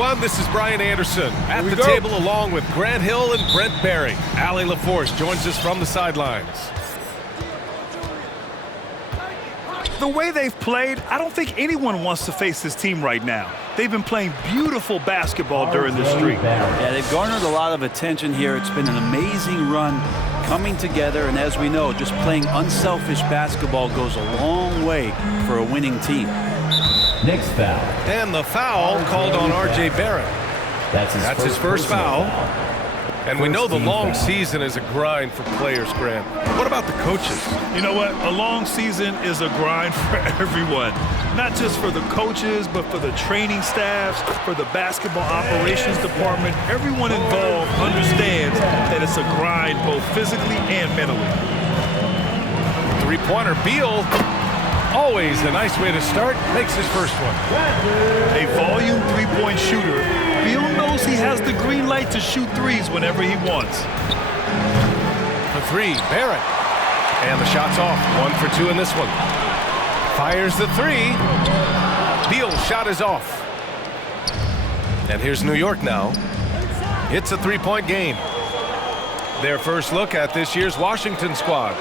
everyone. This is Brian Anderson at the table along with Grant Hill and Brent Barry. Allie LaForce joins us from the sidelines. The way they've played, I don't think anyone wants to face this team right now. They've been playing beautiful basketball during this streak. Yeah, they've garnered a lot of attention here. It's been an amazing run coming together, and as we know, just playing unselfish basketball goes a long way for a winning team. Next foul. And the foul called on R.J. Barrett. That's his first foul. And we know the long season is a grind for players, Grant. What about the coaches? You know what? A long season is a grind for everyone. Not just for the coaches, but for the training staffs, for the basketball operations department. Everyone involved understands that it's a grind both physically and mentally. Three-pointer, Beal. Always a nice way to start. Makes his first one. A volume three-point shooter, Beal knows he has the green light to shoot threes whenever he wants. For three, Barrett. And the shot's off. 1 for 2 in this one. Fires the three. Beal's shot is off. And here's New York now. It's a three-point game. Their first look at this year's Washington squad.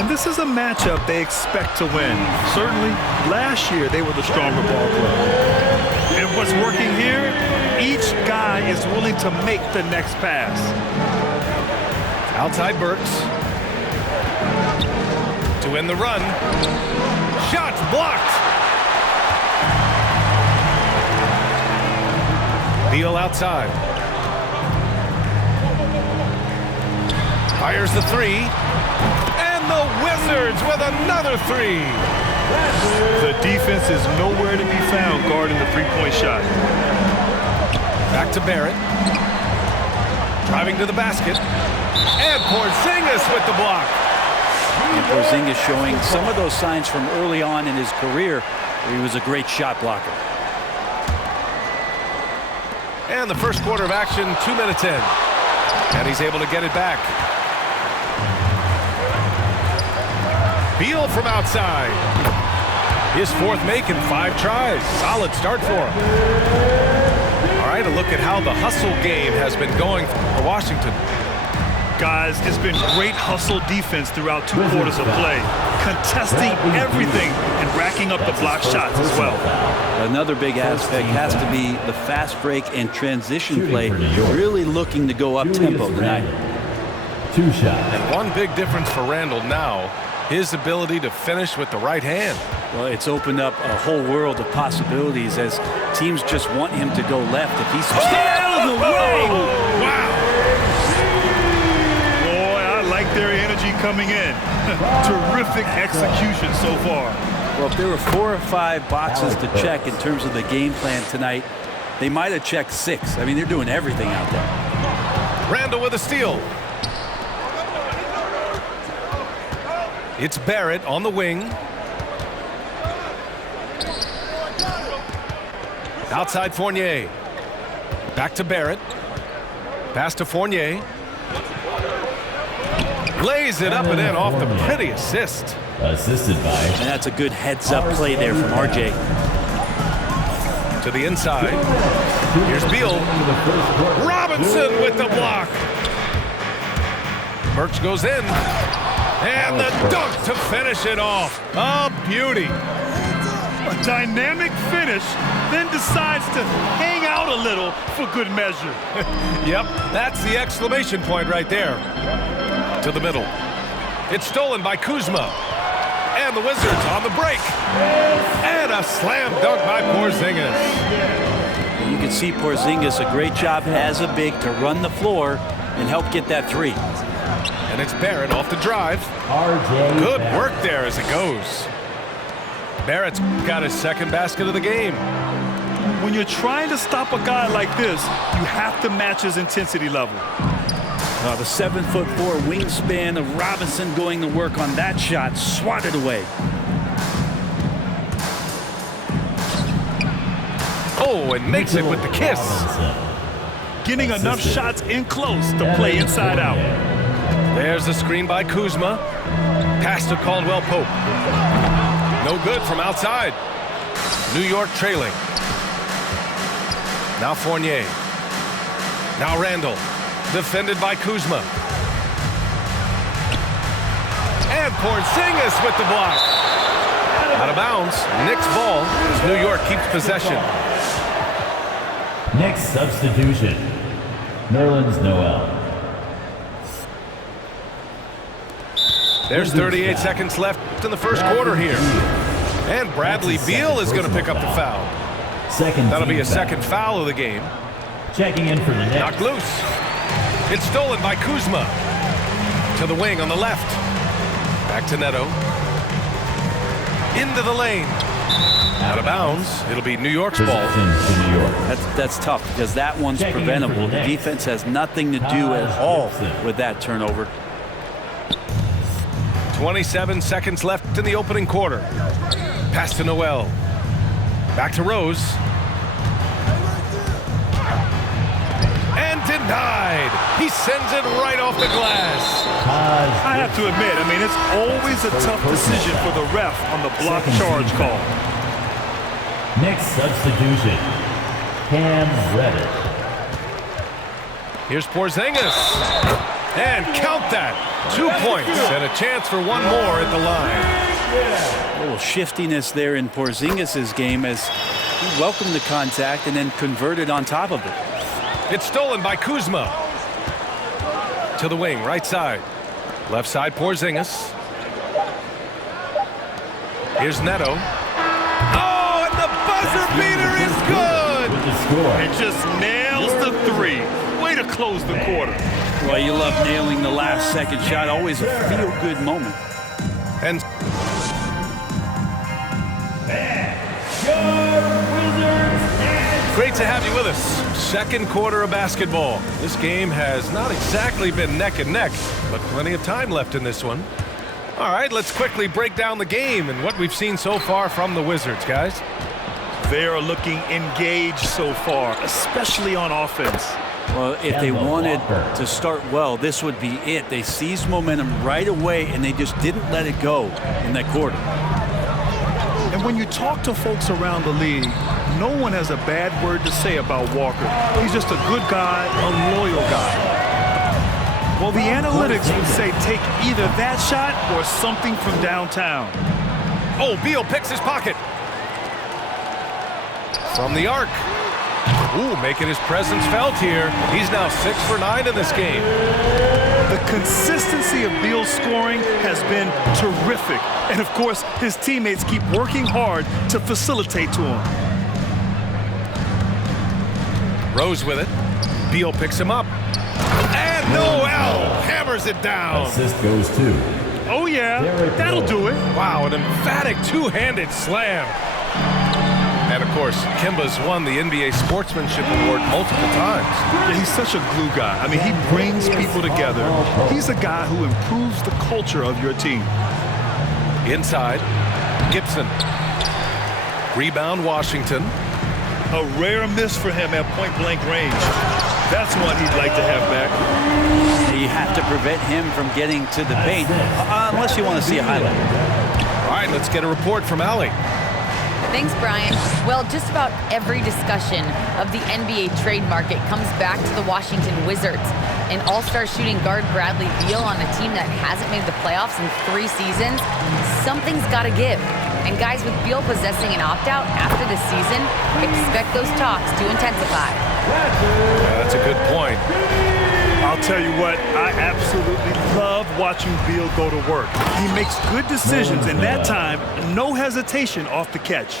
And this is a matchup they expect to win. Certainly, last year they were the stronger ball club. And what's working here, each guy is willing to make the next pass. Outside Burks. To win the run. Shots blocked. Beal outside. Fires the three. And the Wizards with another three. The defense is nowhere to be found guarding the three-point shot. Back to Barrett. Driving to the basket. And Porzingis with the block. And Porzingis showing some of those signs from early on in his career where he was a great shot blocker. And the first quarter of action, 2 minutes in. And he's able to get it back. Beal from outside. His fourth make in 5 tries. Solid start for him. All right, a look at how the hustle game has been going for Washington. Guys, it's been great hustle defense throughout 2 quarters of play. Contesting everything and racking up the block shots as well. Another big aspect has to be the fast break and transition play. Really looking to go up-tempo tonight. 2 shots. And one big difference for Randall now, his ability to finish with the right hand. Well, it's opened up a whole world of possibilities as teams just want him to go left. If he's out of the way! Wow! Boy, I like their energy coming in. Terrific execution so far. Well, if there were 4 or 5 boxes to check in terms of the game plan tonight, they might have checked 6. I mean, they're doing everything out there. Randall with a steal. It's Barrett on the wing. Outside Fournier. Back to Barrett. Pass to Fournier. Lays it up and in off the pretty assist. Assisted by. And that's a good heads-up play there from R.J. To the inside. Here's Beal. Robinson with the block. Burks goes in. And the dunk to finish it off. A beauty. A dynamic finish, then decides to hang out a little for good measure. Yep, that's the exclamation point right there. To the middle. It's stolen by Kuzma. And the Wizards on the break. And a slam dunk by Porzingis. You can see Porzingis, a great job as a big to run the floor and help get that 3. And it's Barrett off the drive. Good work there as it goes. Barrett's got his second basket of the game. When you're trying to stop a guy like this, you have to match his intensity level. The 7'4" wingspan of Robinson going to work on that shot, swatted away. Oh, and makes it with the kiss. Getting enough shots in close to play inside out. There's the screen by Kuzma. Pass to Caldwell Pope. No good from outside. New York trailing. Now Fournier. Now Randall. Defended by Kuzma. And Porzingis with the block. Out of bounds. Knicks ball as New York keeps possession. Next substitution. Nerlens Noel. There's 38 seconds left in the first quarter here. And Bradley Beal is going to pick up the foul. That'll be a second foul of the game. Checking in for the Knicks. Knocked loose. It's stolen by Kuzma. To the wing on the left. Back to Neto. Into the lane. Out of bounds. It'll be New York's ball. To New York. That's tough because that one's Checking preventable. in for The the Knicks. defense has nothing to do at all Gibson. with that turnover. 27 seconds left in the opening quarter. Pass to Noel. Back to Rose. And denied. He sends it right off the glass. I have to admit, I mean, it's always a tough decision for the ref on the block charge call. Next substitution. Cam Reddish. Here's Porzingis. And count that. 2 points and a chance for one more at the line. A little shiftiness there in Porzingis' game as he welcomed the contact and then converted on top of it. It's stolen by Kuzma. To the wing, right side. Left side, Porzingis. Here's Neto. Oh, and the buzzer beater is good! With the score. It just nails the three. Way to close the quarter. Well, you love nailing the last second shot. Always a feel-good moment. And great to have you with us. Second quarter of basketball. This game has not exactly been neck and neck, but plenty of time left in this one. All right, let's quickly break down the game and what we've seen so far from the Wizards, guys. They are looking engaged so far, especially on offense. Well, if they wanted to start well, this would be it. They seized momentum right away, and they just didn't let it go in that quarter. And when you talk to folks around the league, no one has a bad word to say about Walker. He's just a good guy, a loyal guy. Well, the analytics would say take either that shot or something from downtown. Oh, Beal picks his pocket. From the arc. Ooh, making his presence felt here. He's now 6 for 9 in this game. The consistency of Beal's scoring has been terrific. And, of course, his teammates keep working hard to facilitate to him. Rose with it. Beal picks him up. And Noel hammers it down. Assist goes to. Oh, yeah, that'll do it. Wow, an emphatic two-handed slam. And, of course, Kemba's won the NBA Sportsmanship Award multiple times. Yeah, he's such a glue guy. I mean, he brings people together. He's a guy who improves the culture of your team. Inside, Gibson. Rebound, Washington. A rare miss for him at point-blank range. That's one he'd like to have back. You have to prevent him from getting to the paint, unless you want to see a highlight. All right, let's get a report from Allie. Thanks, Brian. Well, just about every discussion of the NBA trade market comes back to the Washington Wizards. An all-star shooting guard Bradley Beal on a team that hasn't made the playoffs in 3 seasons. Something's got to give. And guys, with Beal possessing an opt-out after this season, expect those talks to intensify. Yeah, that's a good point. I'll tell you what, I absolutely love watching Beal go to work. He makes good decisions, and that time, no hesitation off the catch.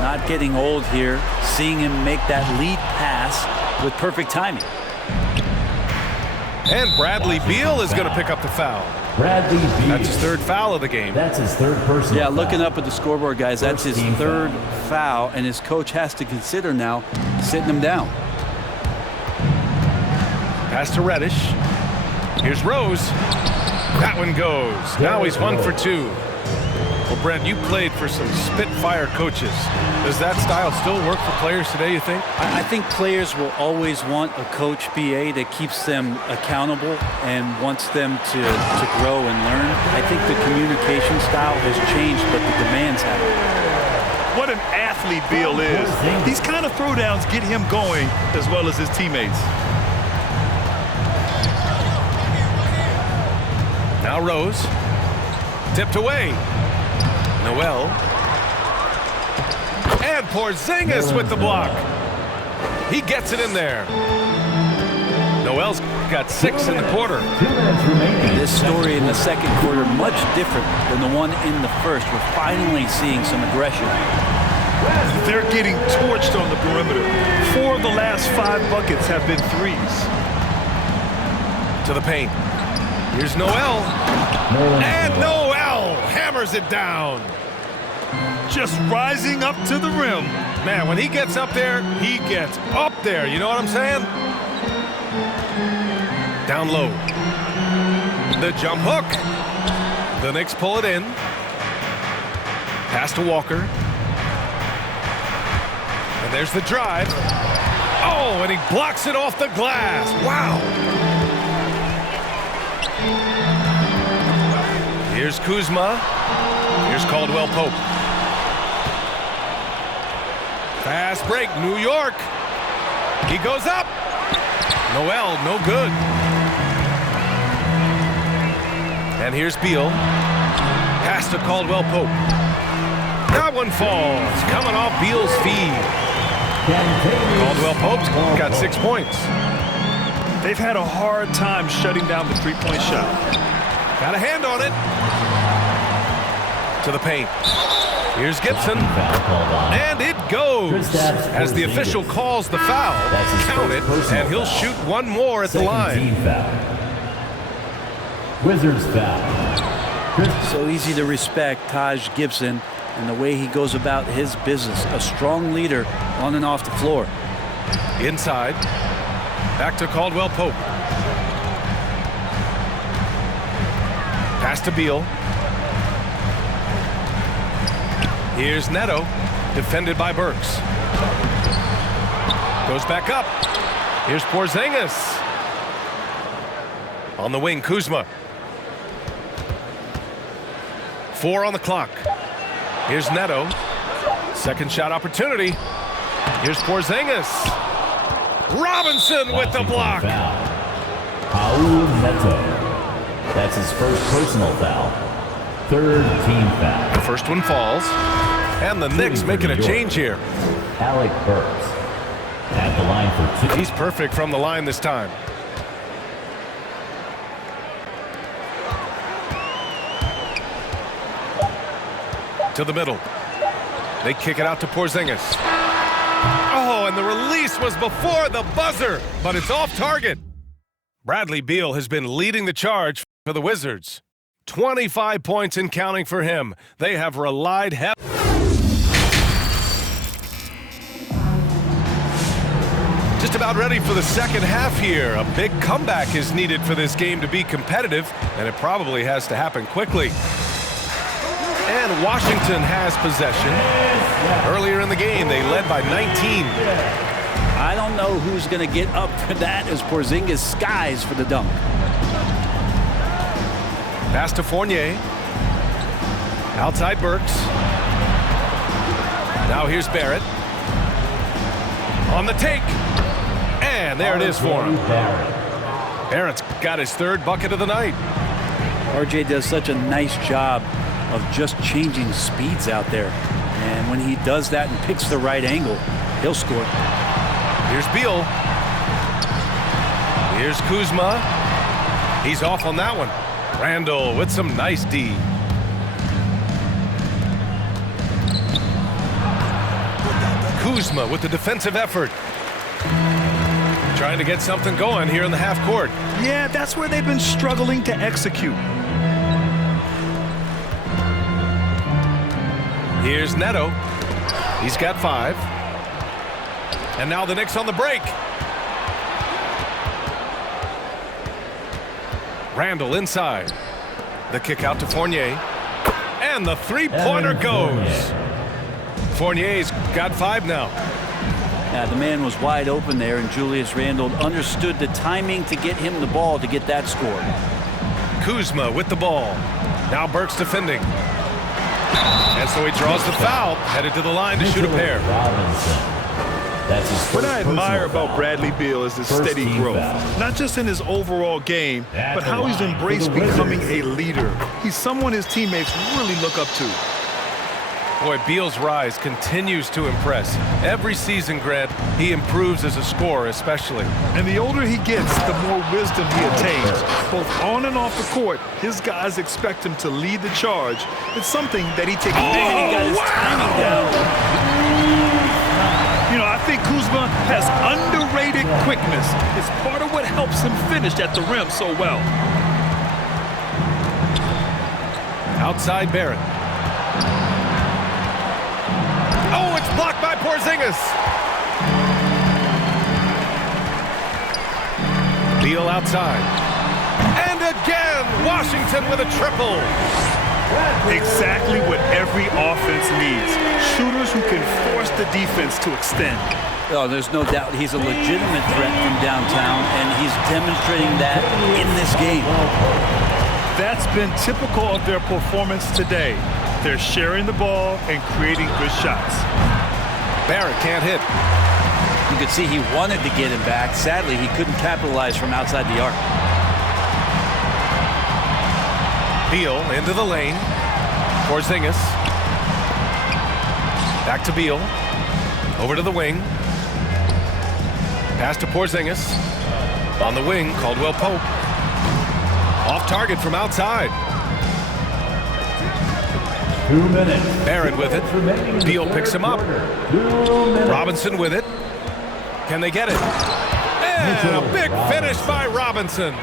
Not getting old here, seeing him make that lead pass with perfect timing. And Bradley Beal is going to pick up the foul. Bradley Beal. That's his 3rd foul of the game. That's his 3rd personal Yeah, foul. looking up at the scoreboard, guys, that's his First team 3rd foul, and his coach has to consider now sitting him down. Pass to Reddish. Here's Rose. That one goes. Now he's 1 for 2. Well, Brent, you played for some Spitfire coaches. Does that style still work for players today, you think? I think players will always want a coach BA that keeps them accountable and wants them to grow and learn. I think the communication style has changed, but the demands haven't. what an athlete Beal is. These kind of throwdowns get him going as well as his teammates. Now Rose. Tipped away. Noel. And Porzingis with the block. He gets it in there. Noel's got 6 in the quarter. This story in the second quarter much different than the one in the first. We're finally seeing some aggression. They're getting torched on the perimeter. 4 of the last 5 buckets have been threes. To the paint. Here's Noel. And Noel hammers it down. Just rising up to the rim. Man, when he gets up there, he gets up there. You know what I'm saying? Down low. The jump hook. The Knicks pull it in. Pass to Walker. And there's the drive. Oh, and he blocks it off the glass. Wow. Here's Kuzma. Here's Caldwell Pope. Fast break, New York. He goes up. Noel, no good. And here's Beal. Pass to Caldwell Pope. That one falls. Coming off Beal's feed. Caldwell Pope's got 6 points. They've had a hard time shutting down the three-point shot. Got a hand on it. To the paint. Here's Gibson. And it goes. As the official calls the foul, count it, and he'll shoot one more at the line. Wizards foul. So easy to respect Taj Gibson and the way he goes about his business. A strong leader on and off the floor. Inside. Back to Caldwell Pope. Pass to Beal. Here's Neto, defended by Burks. Goes back up. Here's Porzingis. On the wing, Kuzma. 4 on the clock. Here's Neto. Second shot opportunity. Here's Porzingis. Robinson with the block. Raul Neto. That's his first personal foul. 3rd team foul. The first one falls. And the Knicks making a change here. Alec Burks at the line for 2. He's perfect from the line this time. To the middle. They kick it out to Porzingis. Oh, and the release was before the buzzer, but it's off target. Bradley Beal has been leading the charge for the Wizards. 25 points and counting for him. They have relied heavily. Just about ready for the second half here. A big comeback is needed for this game to be competitive, and it probably has to happen quickly. And Washington has possession. Earlier in the game, they led by 19. I don't know who's going to get up for that as Porzingis skies for the dunk. Pass to Fournier. Outside Burks. Now here's Barrett. On the take. And there it is for him. Barrett's got his 3rd bucket of the night. RJ does such a nice job of just changing speeds out there. And when he does that and picks the right angle, he'll score. Here's Beal. Here's Kuzma. He's off on that one. Randall with some nice D. Kuzma with the defensive effort. Trying to get something going here in the half court. Yeah, that's where they've been struggling to execute. Here's Neto. He's got 5. And now the Knicks on the break. Randall inside. The kick out to Fournier. And the three-pointer goes. Fournier's got 5 now. Yeah, the man was wide open there, and Julius Randle understood the timing to get him the ball to get that score. Kuzma with the ball. Now Burks defending. And so he draws the foul, headed to the line to shoot a pair. Robinson. That's his What first I admire personal about foul. Bradley Beal is his First steady team growth. foul. Not just in his overall game, At but the how he's line for embraced the Wizards. becoming a leader. He's someone his teammates really look up to. Boy, Beal's rise continues to impress. Every season, Grant, he improves as a scorer especially. And the older he gets, the more wisdom he attains. Both on and off the court, his guys expect him to lead the charge. It's something that he takes He got his timing down. You know, I think Kuzma has underrated quickness. It's part of what helps him finish at the rim so well. Outside Barrett. Oh, it's blocked by Porzingis. Beal outside. And again, Washington with a triple. Exactly what every offense needs. Shooters who can force the defense to extend. Oh, there's no doubt he's a legitimate threat from downtown, and he's demonstrating that in this game. That's been typical of their performance today. They're sharing the ball and creating good shots. Barrett can't hit. You could see he wanted to get him back. Sadly, he couldn't capitalize from outside the arc. Beal into the lane. Porzingis. Back to Beal. Over to the wing. Pass to Porzingis. On the wing, Caldwell Pope. Off target from outside. 2 minutes. Barrett with it. Remaining in the Beal third picks him up. quarter. 2 minutes. Robinson with it. Can they get it? And a big finish by Robinson.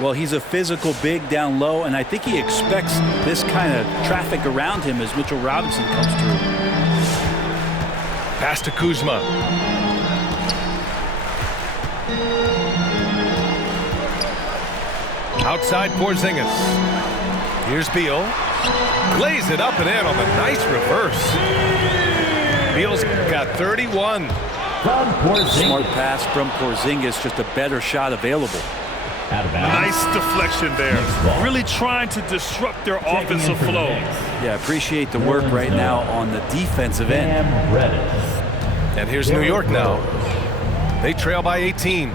Well, he's a physical big down low, and I think he expects this kind of traffic around him as Mitchell Robinson comes through. Pass to Kuzma. Outside Porzingis. Here's Beal. Lays it up and in on the nice reverse. Beal's got 31. From Porzingis. Smart pass from Porzingis, just a better shot available. Out of bounds. Nice deflection there. Next ball. Really trying to disrupt their Checking in offensive for the flow. Knicks. Yeah, appreciate the work right now on the defensive end. Cam Reddish. And here's New York now. They trail by 18.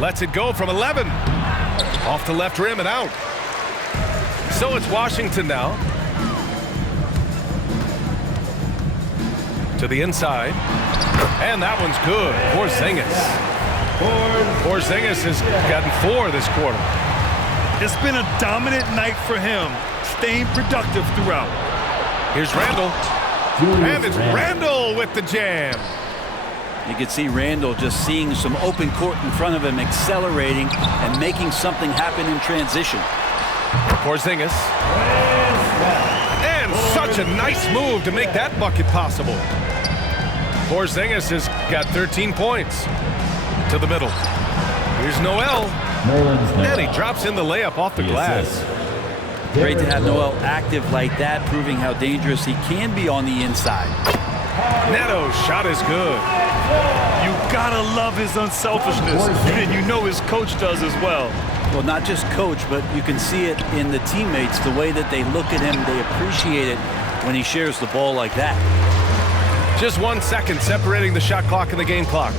Lets it go from 11. Off the left rim and out. So it's Washington now. To the inside. And that one's good. Porzingis. Porzingis has gotten 4 this quarter. It's been a dominant night for him, staying productive throughout. Here's Randall. And it's Randall with the jam. You can see Randall just seeing some open court in front of him, accelerating and making something happen in transition. Porzingis. And such a nice move to make that bucket possible. Porzingis has got 13 points. To the middle. Here's Noel. And he drops in the layup off the glass. Great to have Noel active like that, proving how dangerous he can be on the inside. Neto's shot is good. You gotta love his unselfishness, and you know his coach does as well. Well, not just coach, but you can see it in the teammates, the way that they look at him, they appreciate it when he shares the ball like that. Just 1 second separating the shot clock and the game clock.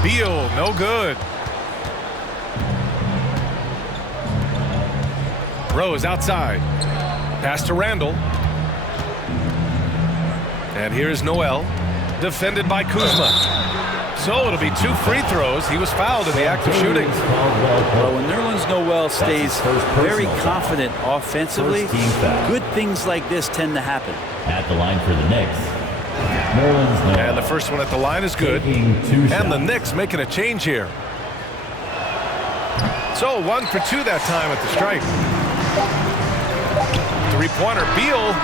Beal, no good. Rose outside. Pass to Randall. And here's Noel. Defended by Kuzma. So it'll be 2 free throws. He was fouled in the act of shooting. Well, when Nerlens Noel stays very confident offensively, First team foul. good things like this tend to happen. At the line for the Knicks. Nerlens Noel. And the first one at the line is good. Taking 2 shots. And the Knicks making a change here. So 1 for 2 that time at the stripe. 3-pointer, Beal.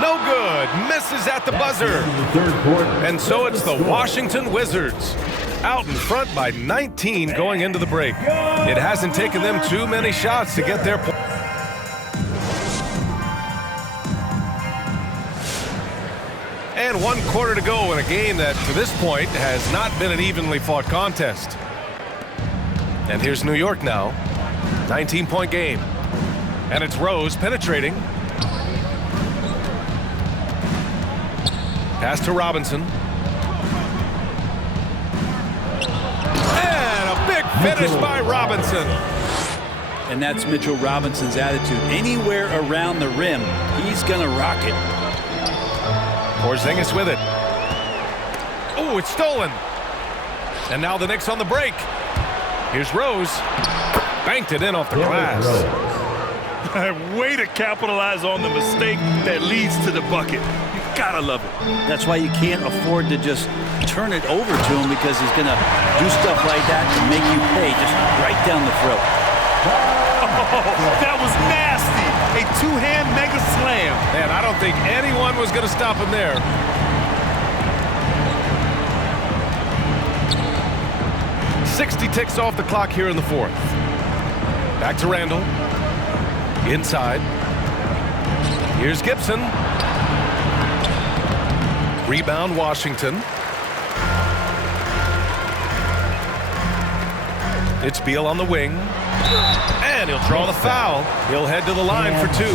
No good. Misses at the buzzer. In the third quarter. And so it's the Washington Wizards out in front by 19 going into the break. It hasn't taken them too many shots to get their point. And 1 quarter to go in a game that, to this point, has not been an evenly fought contest. And here's New York now. 19-point game. And it's Rose penetrating. Pass to Robinson. And a big finish by Robinson. And that's Mitchell Robinson's attitude. Anywhere around the rim, he's going to rock it. Porzingis with it. Oh, it's stolen. And now the Knicks on the break. Here's Rose. Banked it in off the glass. Way to capitalize on the mistake that leads to the bucket. You gotta love it. That's why you can't afford to just turn it over to him, because he's going to do stuff like that to make you pay just right down the throat. Oh, that was nasty. A two-hand mega slam. Man, I don't think anyone was going to stop him there. .60 ticks off the clock here in the fourth. Back to Randall. Inside. Here's Gibson. Rebound, Washington. It's Beal on the wing. And he'll draw the foul. He'll head to the line for two.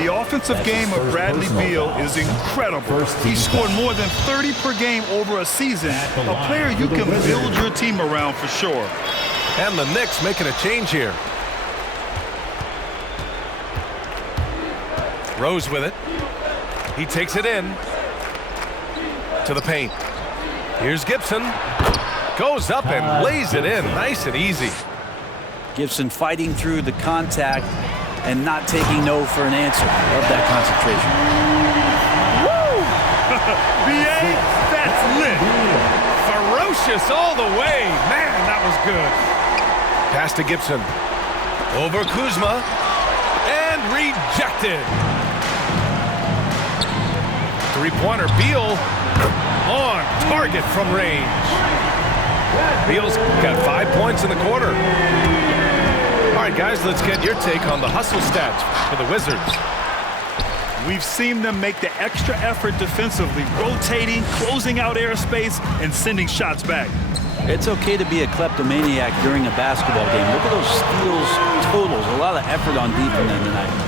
The offensive game of Bradley Beal is incredible. He scored more than 30 per game over a season. A player you can build your team around for sure. And the Knicks making a change here. Rose with it. He takes it in to the paint. Here's Gibson. Goes up and lays it in. Nice and easy. Gibson fighting through the contact and not taking no for an answer. Love that concentration. Woo! BA, that's lit. Ferocious all the way. Man, that was good. Pass to Gibson. Over Kuzma. And rejected. Three-pointer. Beal on target from range. Beal's got 5 points in the quarter. All right, guys, let's get your take on the hustle stats for the Wizards. We've seen them make the extra effort defensively, rotating, closing out airspace, and sending shots back. It's okay to be a kleptomaniac during a basketball game. Look at those steals totals. A lot of effort on defense tonight.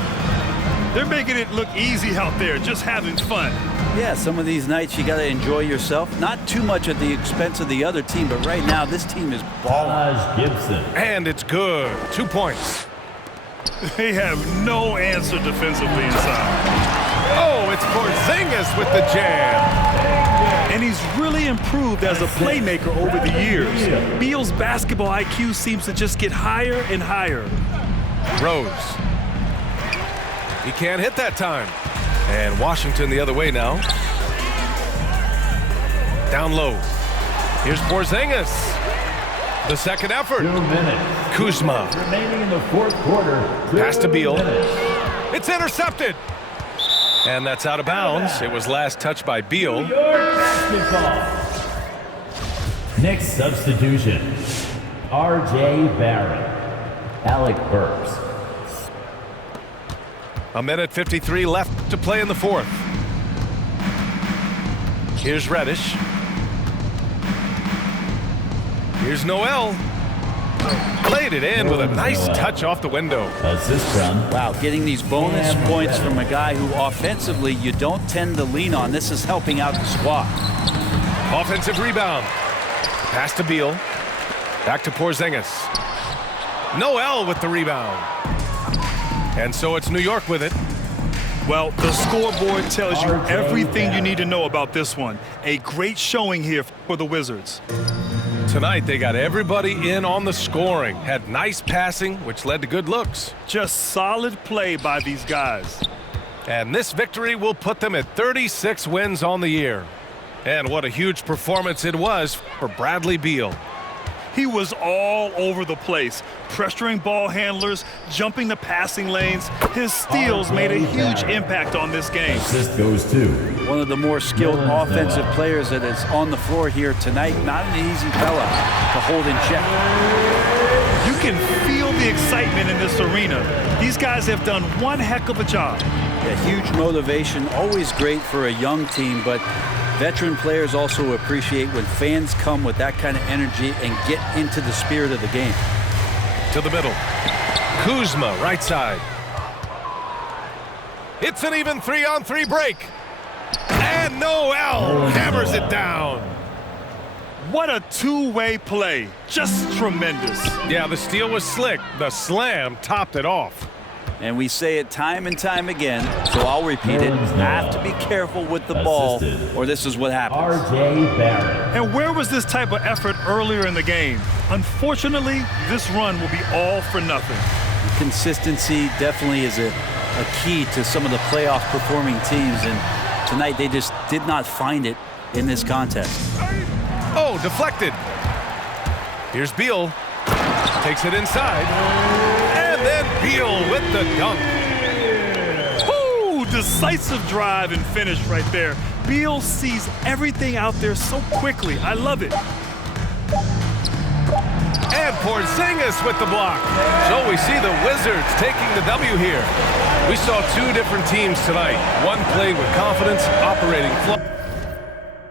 They're making it look easy out there, just having fun. Yeah, some of these nights you got to enjoy yourself. Not too much at the expense of the other team, but right now this team is balling. Gibson. And it's good. 2 points. They have no answer defensively inside. Oh, it's Porzingis with the jam. And he's really improved as a playmaker over the years. Beal's basketball IQ seems to just get higher and higher. Rose. He can't hit that time. And Washington the other way now. Down low. Here's Porzingis. The second effort. 2 minutes. Kuzma. Remaining in the fourth quarter. Pass to Beal. minutes. It's intercepted. And that's out of bounds. It was last touched by Beal. New York basketball. Next substitution. R.J. Barrett. Alec Burks. A minute 53 left to play in the fourth. Here's Reddish. Here's Noel. Played it in with a nice touch off the window. Assist from. Wow, getting these bonus points from a guy who offensively you don't tend to lean on. This is helping out the squad. Offensive rebound. Pass to Beal. Back to Porzingis. Noel with the rebound. And so it's New York with it. Well, the scoreboard tells you everything you need to know about this one. A great showing here for the Wizards. Tonight, they got everybody in on the scoring. Had nice passing, which led to good looks. Just solid play by these guys. And this victory will put them at 36 wins on the year. And what a huge performance it was for Bradley Beal. He was all over the place, pressuring ball handlers, jumping the passing lanes. His steals made a huge impact on this game. Assist goes to. One of the more skilled offensive players that is on the floor here tonight. Not an easy fella to hold in check. You can feel the excitement in this arena. These guys have done one heck of a job. A huge motivation, always great for a young team, but veteran players also appreciate when fans come with that kind of energy and get into the spirit of the game. to the middle. Kuzma, right side. It's an even 3-on-3 break. And Noel hammers it down. What a two-way play. Just tremendous. Yeah, the steal was slick. The slam topped it off. And we say it time and time again, so I'll repeat it. Have to be careful with the ball, or this is what happens. R.J. Barrett. And where was this type of effort earlier in the game? Unfortunately, this run will be all for nothing. Consistency definitely is a key to some of the playoff performing teams, and tonight they just did not find it in this contest. Oh, deflected. Here's Beal. Takes it inside. And then Beal with the dunk. Woo! Decisive drive and finish right there. Beal sees everything out there so quickly. I love it. And Porzingis with the block. So we see the Wizards taking the W here. We saw two different teams tonight. One played with confidence, operating flow.